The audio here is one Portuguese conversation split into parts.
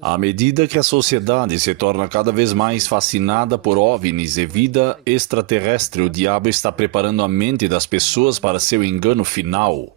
À medida que a sociedade se torna cada vez mais fascinada por OVNIs e vida extraterrestre, o diabo está preparando a mente das pessoas para seu engano final.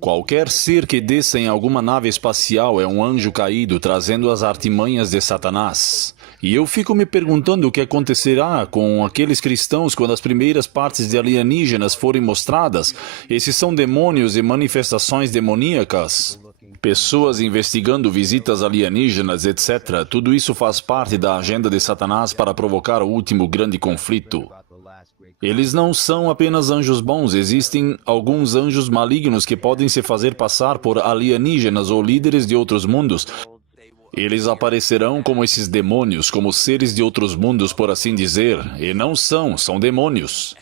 Qualquer ser que desça em alguma nave espacial é um anjo caído trazendo as artimanhas de Satanás. E eu fico me perguntando o que acontecerá com aqueles cristãos quando as primeiras partes de alienígenas forem mostradas. Esses são demônios e manifestações demoníacas. Pessoas investigando visitas alienígenas, etc. Tudo isso faz parte da agenda de Satanás para provocar o último grande conflito. Eles não são apenas anjos bons, existem alguns anjos malignos que podem se fazer passar por alienígenas ou líderes de outros mundos. Eles aparecerão como esses demônios, como seres de outros mundos, por assim dizer, e não são demônios.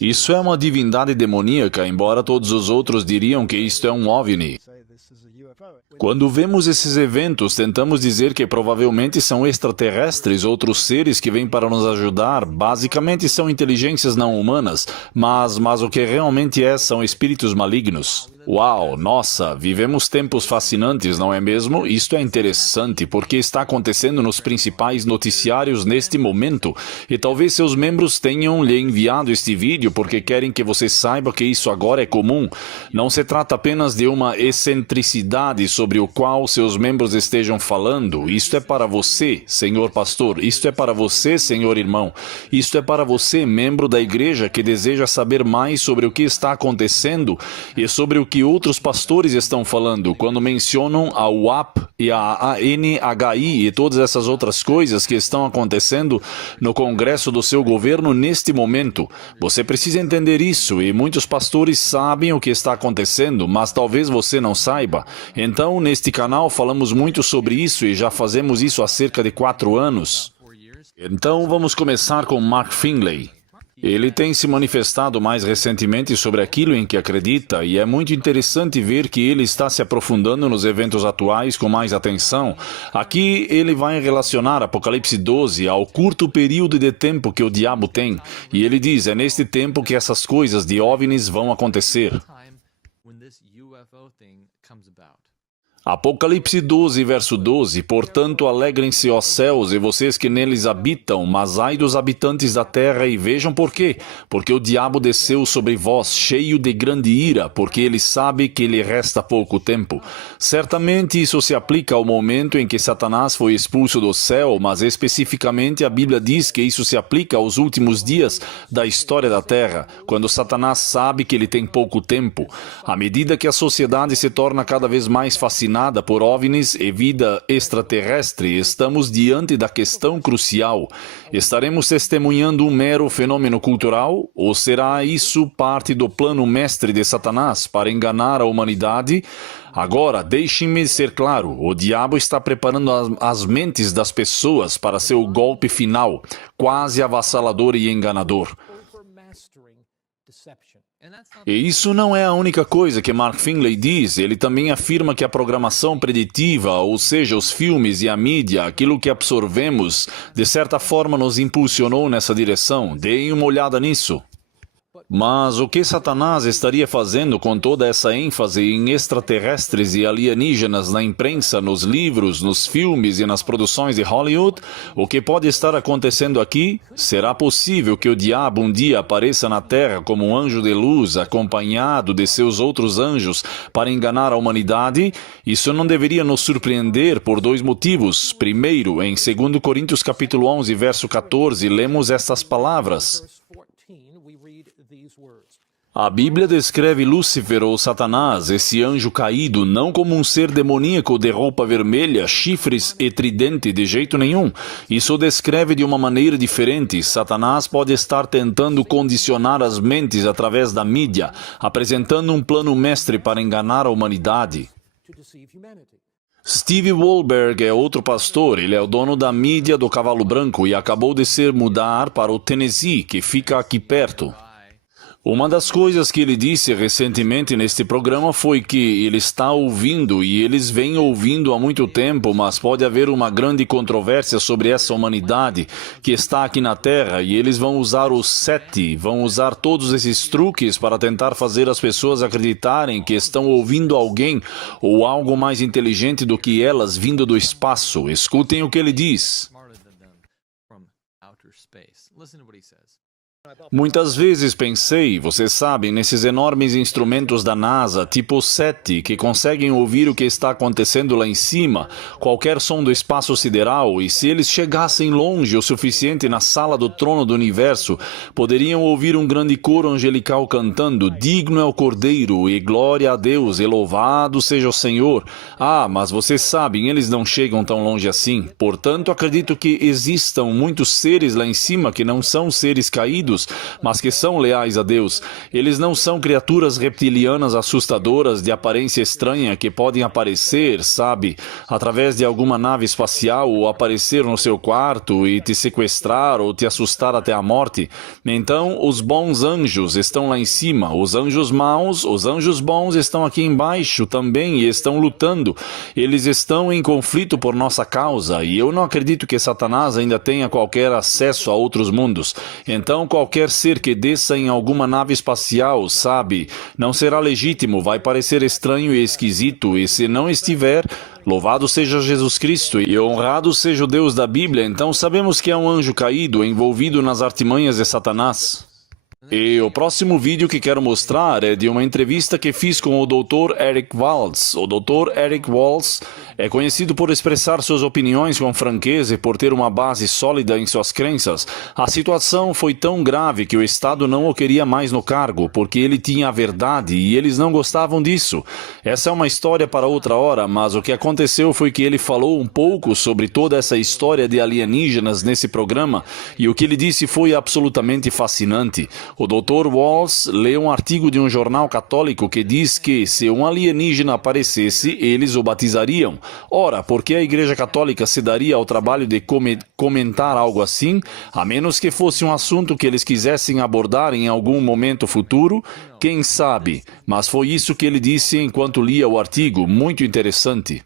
Isso é uma divindade demoníaca, embora todos os outros diriam que isto é um OVNI. Quando vemos esses eventos, tentamos dizer que provavelmente são extraterrestres, outros seres que vêm para nos ajudar. Basicamente são inteligências não humanas, mas o que realmente são espíritos malignos. Uau, nossa, vivemos tempos fascinantes, não é mesmo? Isto é interessante, porque está acontecendo nos principais noticiários neste momento. E talvez seus membros tenham lhe enviado este vídeo porque querem que você saiba que isso agora é comum. Não se trata apenas de uma excentricidade sobre o qual seus membros estejam falando. Isto é para você, senhor pastor. Isto é para você, senhor irmão. Isto é para você, membro da igreja, que deseja saber mais sobre o que está acontecendo e sobre o que outros pastores estão falando quando mencionam a UAP e a ANHI e todas essas outras coisas que estão acontecendo no Congresso do seu governo neste momento. Você precisa entender isso e muitos pastores sabem o que está acontecendo, mas talvez você não saiba. Então, neste canal falamos muito sobre isso e já fazemos isso há cerca de 4 anos. Então, vamos começar com Mark Finley. Ele tem se manifestado mais recentemente sobre aquilo em que acredita e é muito interessante ver que ele está se aprofundando nos eventos atuais com mais atenção. Aqui ele vai relacionar Apocalipse 12 ao curto período de tempo que o diabo tem. E ele diz, é neste tempo que essas coisas de OVNIs vão acontecer. Apocalipse 12, verso 12. Portanto, alegrem-se, ó céus, e vocês que neles habitam, mas ai dos habitantes da terra, e vejam por quê. Porque o diabo desceu sobre vós, cheio de grande ira, porque ele sabe que lhe resta pouco tempo. Certamente isso se aplica ao momento em que Satanás foi expulso do céu, mas especificamente a Bíblia diz que isso se aplica aos últimos dias da história da terra, quando Satanás sabe que ele tem pouco tempo. À medida que a sociedade se torna cada vez mais fascinante por OVNIs e vida extraterrestre, estamos diante da questão crucial. Estaremos testemunhando um mero fenômeno cultural? Ou será isso parte do plano mestre de Satanás para enganar a humanidade? Agora, deixem-me ser claro, o diabo está preparando as mentes das pessoas para seu golpe final, quase avassalador e enganador. E isso não é a única coisa que Mark Finley diz. Ele também afirma que a programação preditiva, ou seja, os filmes e a mídia, aquilo que absorvemos, de certa forma nos impulsionou nessa direção. Deem uma olhada nisso. Mas o que Satanás estaria fazendo com toda essa ênfase em extraterrestres e alienígenas na imprensa, nos livros, nos filmes e nas produções de Hollywood? O que pode estar acontecendo aqui? Será possível que o diabo um dia apareça na Terra como um anjo de luz, acompanhado de seus outros anjos, para enganar a humanidade? Isso não deveria nos surpreender por 2 motivos. Primeiro, em 2 Coríntios capítulo 11, verso 14, lemos estas palavras. A Bíblia descreve Lúcifer ou Satanás, esse anjo caído, não como um ser demoníaco de roupa vermelha, chifres e tridente de jeito nenhum. Isso o descreve de uma maneira diferente. Satanás pode estar tentando condicionar as mentes através da mídia, apresentando um plano mestre para enganar a humanidade. Steve Wohlberg é outro pastor, ele é o dono da mídia do Cavalo Branco e acabou de se mudar para o Tennessee, que fica aqui perto. Uma das coisas que ele disse recentemente neste programa foi que ele está ouvindo e eles vêm ouvindo há muito tempo, mas pode haver uma grande controvérsia sobre essa humanidade que está aqui na Terra e eles vão usar os 7, vão usar todos esses truques para tentar fazer as pessoas acreditarem que estão ouvindo alguém ou algo mais inteligente do que elas vindo do espaço. Escutem o que ele diz. Muitas vezes pensei, vocês sabem, nesses enormes instrumentos da NASA, tipo 7, que conseguem ouvir o que está acontecendo lá em cima, qualquer som do espaço sideral, e se eles chegassem longe o suficiente na sala do trono do universo, poderiam ouvir um grande coro angelical cantando, digno é o Cordeiro, e glória a Deus, e louvado seja o Senhor. Ah, mas vocês sabem, eles não chegam tão longe assim. Portanto, acredito que existam muitos seres lá em cima que não são seres caídos, mas que são leais a Deus. Eles não são criaturas reptilianas assustadoras de aparência estranha que podem aparecer, sabe, através de alguma nave espacial ou aparecer no seu quarto e te sequestrar ou te assustar até a morte. Então, os bons anjos estão lá em cima, os anjos maus, os anjos bons estão aqui embaixo também e estão lutando. Eles estão em conflito por nossa causa e eu não acredito que Satanás ainda tenha qualquer acesso a outros mundos. Então, qualquer ser que desça em alguma nave espacial, sabe, não será legítimo, vai parecer estranho e esquisito, e se não estiver, louvado seja Jesus Cristo e honrado seja o Deus da Bíblia, então sabemos que é um anjo caído envolvido nas artimanhas de Satanás. E o próximo vídeo que quero mostrar é de uma entrevista que fiz com o Dr. Eric Waltz. O Dr. Eric Waltz é conhecido por expressar suas opiniões com franqueza e por ter uma base sólida em suas crenças. A situação foi tão grave que o Estado não o queria mais no cargo, porque ele tinha a verdade e eles não gostavam disso. Essa é uma história para outra hora, mas o que aconteceu foi que ele falou um pouco sobre toda essa história de alienígenas nesse programa e o que ele disse foi absolutamente fascinante. O Dr. Waltz lê um artigo de um jornal católico que diz que, se um alienígena aparecesse, eles o batizariam. Ora, por que a Igreja Católica se daria ao trabalho de comentar algo assim, a menos que fosse um assunto que eles quisessem abordar em algum momento futuro? Quem sabe? Mas foi isso que ele disse enquanto lia o artigo, muito interessante.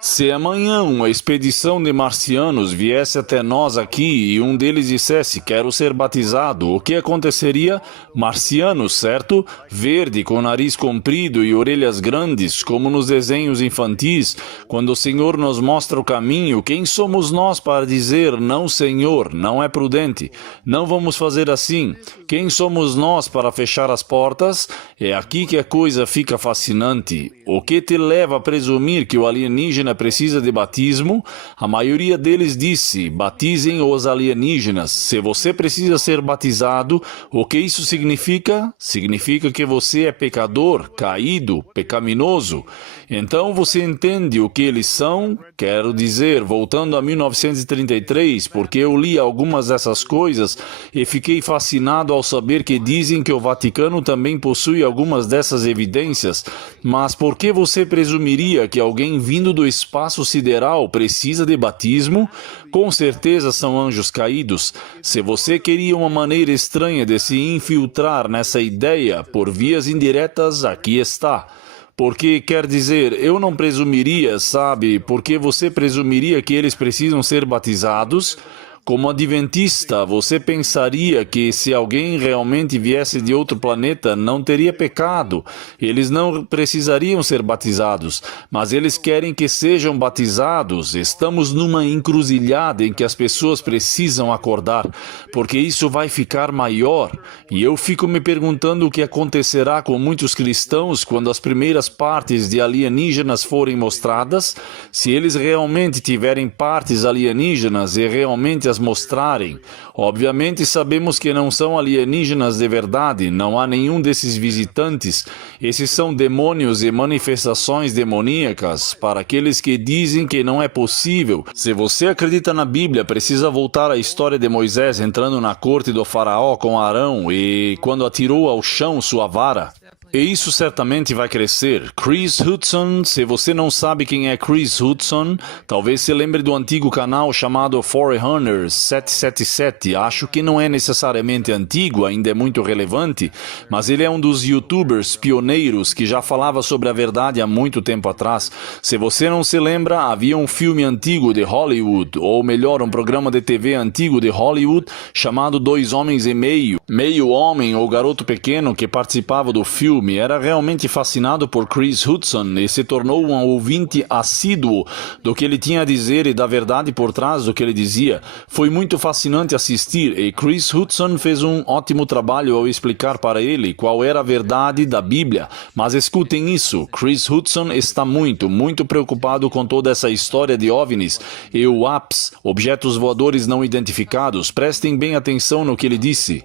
Se amanhã uma expedição de marcianos viesse até nós aqui e um deles dissesse, quero ser batizado, o que aconteceria? Marcianos, certo? Verde, com nariz comprido e orelhas grandes, como nos desenhos infantis. Quando o Senhor nos mostra o caminho, quem somos nós para dizer, não, Senhor, não é prudente, não vamos fazer assim? Quem somos nós para fechar as portas? É aqui que a coisa fica fascinante. O que te leva a presumir que o alienígena precisa de batismo? A maioria deles disse, batizem os alienígenas. Se você precisa ser batizado, o que isso significa? Significa que você é pecador, caído, pecaminoso. Então você entende o que eles são? Quero dizer, voltando a 1933, porque eu li algumas dessas coisas e fiquei fascinado ao saber que dizem que o Vaticano também possui algumas dessas evidências. Mas por que você presumiria que alguém vindo do espaço sideral precisa de batismo? Com certeza são anjos caídos. Se você queria uma maneira estranha de se infiltrar nessa ideia por vias indiretas, aqui está. Porque, quer dizer, eu não presumiria, sabe, porque você presumiria que eles precisam ser batizados? Como adventista, você pensaria que se alguém realmente viesse de outro planeta, não teria pecado. Eles não precisariam ser batizados, mas eles querem que sejam batizados. Estamos numa encruzilhada em que as pessoas precisam acordar, porque isso vai ficar maior. E eu fico me perguntando o que acontecerá com muitos cristãos quando as primeiras partes de alienígenas forem mostradas. Se eles realmente tiverem partes alienígenas e realmente as mostrarem. Obviamente sabemos que não são alienígenas de verdade, não há nenhum desses visitantes. Esses são demônios e manifestações demoníacas para aqueles que dizem que não é possível. Se você acredita na Bíblia, precisa voltar à história de Moisés entrando na corte do faraó com Arão e quando atirou ao chão sua vara. E isso certamente vai crescer. Chris Hudson, se você não sabe quem é Chris Hudson, talvez se lembre do antigo canal chamado Forerunners 777. Acho que não é necessariamente antigo, ainda é muito relevante, mas ele é um dos youtubers pioneiros que já falava sobre a verdade há muito tempo atrás. Se você não se lembra, havia um filme antigo de Hollywood, ou melhor, um programa de TV antigo de Hollywood chamado Dois Homens e Meio. Meio homem ou garoto pequeno que participava do filme era realmente fascinado por Chris Hudson e se tornou um ouvinte assíduo do que ele tinha a dizer e da verdade por trás do que ele dizia. Foi muito fascinante assistir e Chris Hudson fez um ótimo trabalho ao explicar para ele qual era a verdade da Bíblia. Mas escutem isso, Chris Hudson está muito preocupado com toda essa história de OVNIs e UAPs, objetos voadores não identificados. Prestem bem atenção no que ele disse.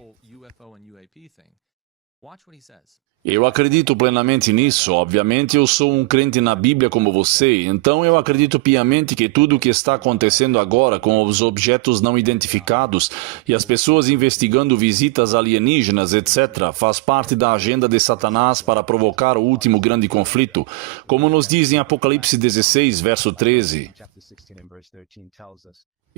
Eu acredito plenamente nisso. Obviamente, eu sou um crente na Bíblia como você, então eu acredito piamente que tudo o que está acontecendo agora com os objetos não identificados e as pessoas investigando visitas alienígenas, etc., faz parte da agenda de Satanás para provocar o último grande conflito, como nos diz em Apocalipse 16, verso 13.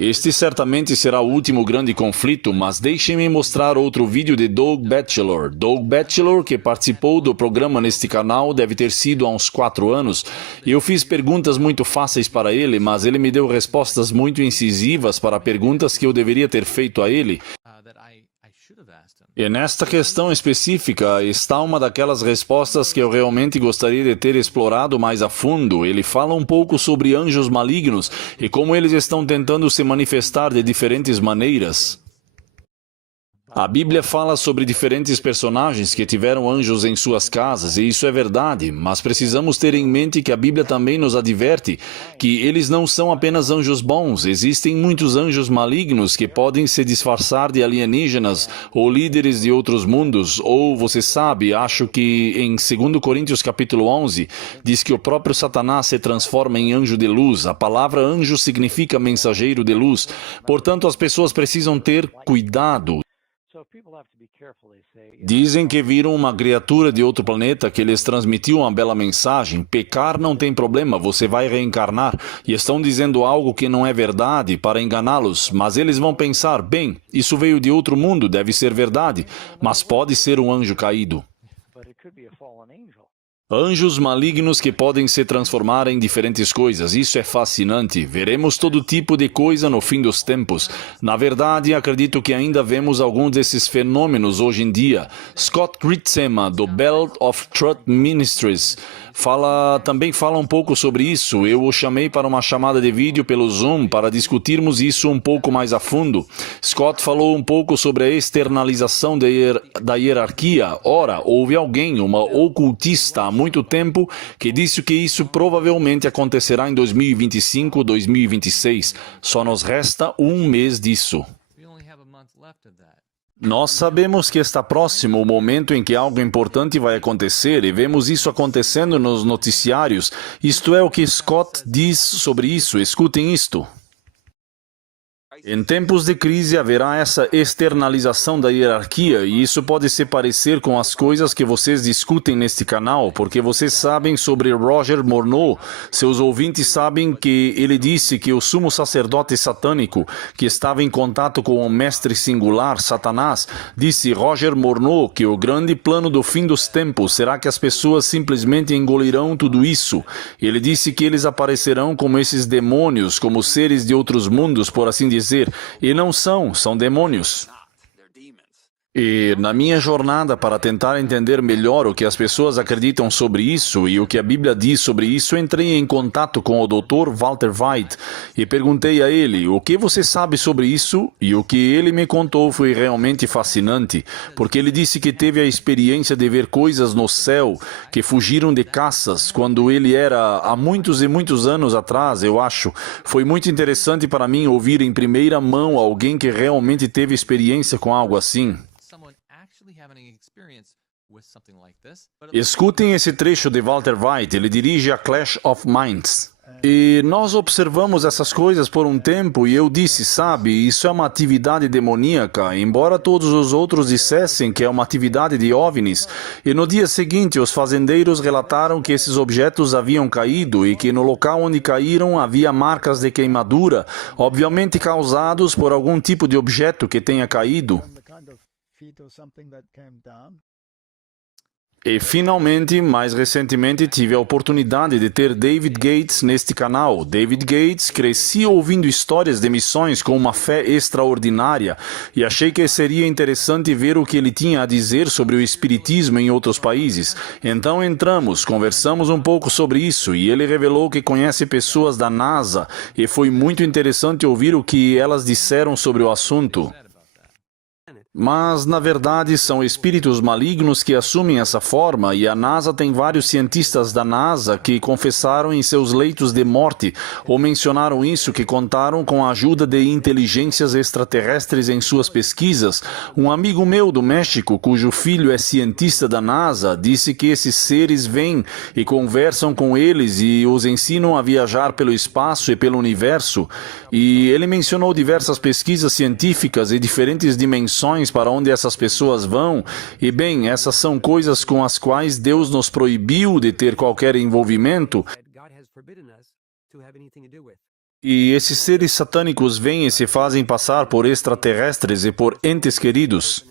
Este certamente será o último grande conflito, mas deixem-me mostrar outro vídeo de Doug Batchelor. Doug Batchelor, que participou do programa neste canal, deve ter sido há uns 4 anos. Eu fiz perguntas muito fáceis para ele, mas ele me deu respostas muito incisivas para perguntas que eu deveria ter feito a ele. E nesta questão específica está uma daquelas respostas que eu realmente gostaria de ter explorado mais a fundo. Ele fala um pouco sobre anjos malignos e como eles estão tentando se manifestar de diferentes maneiras. A Bíblia fala sobre diferentes personagens que tiveram anjos em suas casas, e isso é verdade, mas precisamos ter em mente que a Bíblia também nos adverte que eles não são apenas anjos bons, existem muitos anjos malignos que podem se disfarçar de alienígenas ou líderes de outros mundos, ou você sabe, acho que em 2 Coríntios capítulo 11, diz que o próprio Satanás se transforma em anjo de luz. A palavra anjo significa mensageiro de luz, portanto as pessoas precisam ter cuidado. Dizem que viram uma criatura de outro planeta que lhes transmitiu uma bela mensagem. Pecar não tem problema, você vai reencarnar. E estão dizendo algo que não é verdade para enganá-los. Mas eles vão pensar, bem, isso veio de outro mundo, deve ser verdade. Mas pode ser um anjo caído. Anjos malignos que podem se transformar em diferentes coisas. Isso é fascinante. Veremos todo tipo de coisa no fim dos tempos. Na verdade, acredito que ainda vemos alguns desses fenômenos hoje em dia. Scott Gritzema, do Belt of Truth Ministries, também fala um pouco sobre isso. Eu o chamei para uma chamada de vídeo pelo Zoom para discutirmos isso um pouco mais a fundo. Scott falou um pouco sobre a externalização da hierarquia. Ora, houve alguém, uma ocultista há muito tempo, que disse que isso provavelmente acontecerá em 2025 ou 2026. Só nos resta um mês disso. Nós sabemos que está próximo o momento em que algo importante vai acontecer e vemos isso acontecendo nos noticiários. Isto é o que Scott diz sobre isso. Escutem isto. Em tempos de crise haverá essa externalização da hierarquia e isso pode se parecer com as coisas que vocês discutem neste canal, porque vocês sabem sobre Roger Morneau. Seus ouvintes sabem que ele disse que o sumo sacerdote satânico, que estava em contato com o mestre singular, Satanás, disse Roger Morneau que o grande plano do fim dos tempos será que as pessoas simplesmente engolirão tudo isso. Ele disse que eles aparecerão como esses demônios, como seres de outros mundos, por assim dizer. E não são demônios. E na minha jornada para tentar entender melhor o que as pessoas acreditam sobre isso e o que a Bíblia diz sobre isso, entrei em contato com o Dr. Walter White e perguntei a ele o que você sabe sobre isso, e o que ele me contou foi realmente fascinante, porque ele disse que teve a experiência de ver coisas no céu que fugiram de caças quando ele era há muitos e muitos anos atrás, eu acho. Foi muito interessante para mim ouvir em primeira mão alguém que realmente teve experiência com algo assim. Escutem esse trecho de Walter White, ele dirige a Clash of Minds. E nós observamos essas coisas por um tempo e eu disse, sabe, isso é uma atividade demoníaca, embora todos os outros dissessem que é uma atividade de OVNIs. E no dia seguinte, os fazendeiros relataram que esses objetos haviam caído e que no local onde caíram havia marcas de queimadura, obviamente causados por algum tipo de objeto que tenha caído. E finalmente, mais recentemente, tive a oportunidade de ter David Gates neste canal. David Gates crescia ouvindo histórias de missões com uma fé extraordinária e achei que seria interessante ver o que ele tinha a dizer sobre o espiritismo em outros países. Então entramos, conversamos um pouco sobre isso e ele revelou que conhece pessoas da NASA e foi muito interessante ouvir o que elas disseram sobre o assunto. Mas, na verdade, são espíritos malignos que assumem essa forma e a NASA tem vários cientistas da NASA que confessaram em seus leitos de morte ou mencionaram isso que contaram com a ajuda de inteligências extraterrestres em suas pesquisas. Um amigo meu do México, cujo filho é cientista da NASA, disse que esses seres vêm e conversam com eles e os ensinam a viajar pelo espaço e pelo universo. E ele mencionou diversas pesquisas científicas e diferentes dimensões para onde essas pessoas vão, e bem, essas são coisas com as quais Deus nos proibiu de ter qualquer envolvimento. E esses seres satânicos vêm e se fazem passar por extraterrestres e por entes queridos.